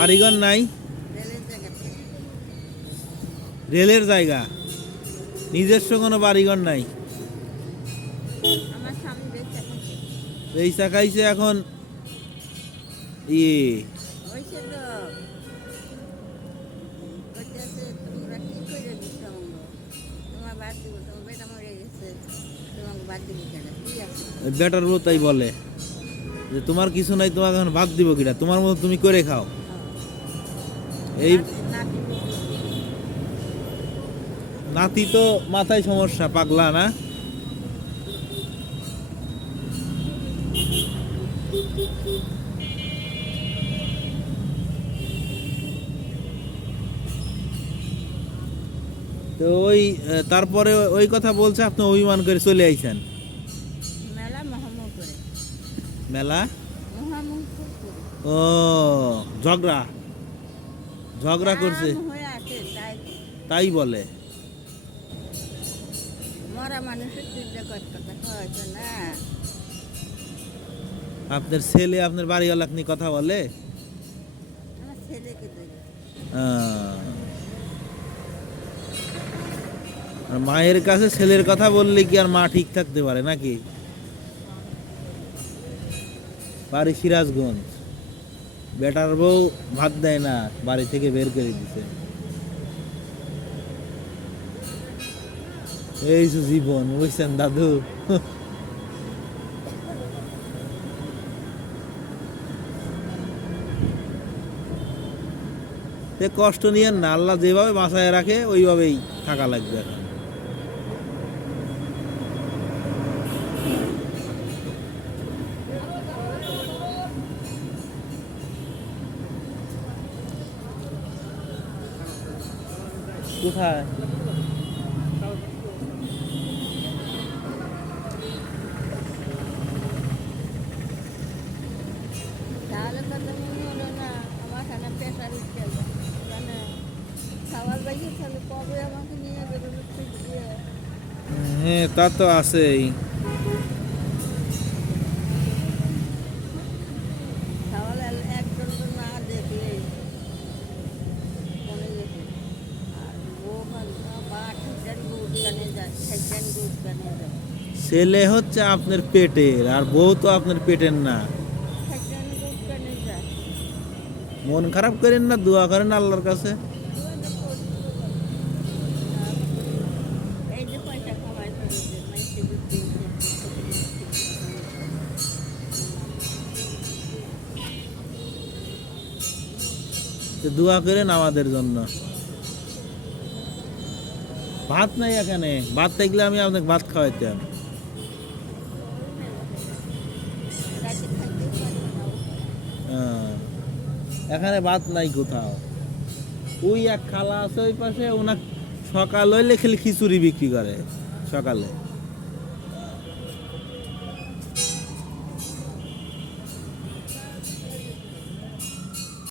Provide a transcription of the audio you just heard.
বাড়িঘর নাই? রেলের জায়গা। নিজস্ব কোনো বাড়িঘর নাই। এই চাকাইছে এখন ইয়ে। বেটার তাই বলে যে তোমার কিছু নাই তোমাকে এখন ভাগ দিব কিনা? তোমার মতো তুমি করে খাও। এই নাতি তো মাথায় সমস্যা পাগলা না? তো ওই তারপরে ওই কথা বলছে আপনি অভিমান করে চলে আইছেন। মেলা ও ঝগড়া? ঝগড়া করছে। তাই। বলে। আপনার ছেলে আপনার বাড়িওয়ালা নিয়ে কথা বলে। আর মায়ের কাছে ছেলের কথা বললে কি আর মা ঠিক থাকতে পারে নাকি? বাড়ি সিরাজগঞ্জ। বেটার বউ ভাত দেয় না, বাড়ি থেকে বের করে দিছে। এই যে জীবন, বুঝছেন দাদু? তে কষ্ট নিয়ে না, আল্লাহ যেভাবে বাঁচায় রাখে, ওইভাবেই থাকা লাগবে এখন। দিয়ে হ্যাঁ তা তো আছেই। ছেলে হচ্ছে আপনার পেটের, আর বউ তো আপনার পেটের না। মন খারাপ করেন না, দোয়া করেন আল্লাহর কাছে। দোয়া করেন আমাদের জন্য। ভাত নাই এখানে। ভাত থাকলে আমি আপনাকে ভাত খাওয়াইতাম। হ্যাঁ। এখানে ভাত নাই কোথাও। ওই এক খালা আছে ওই পাশে ওনার সকাল হইলে খালি খিচুড়ি বিক্রি করে, সকালে।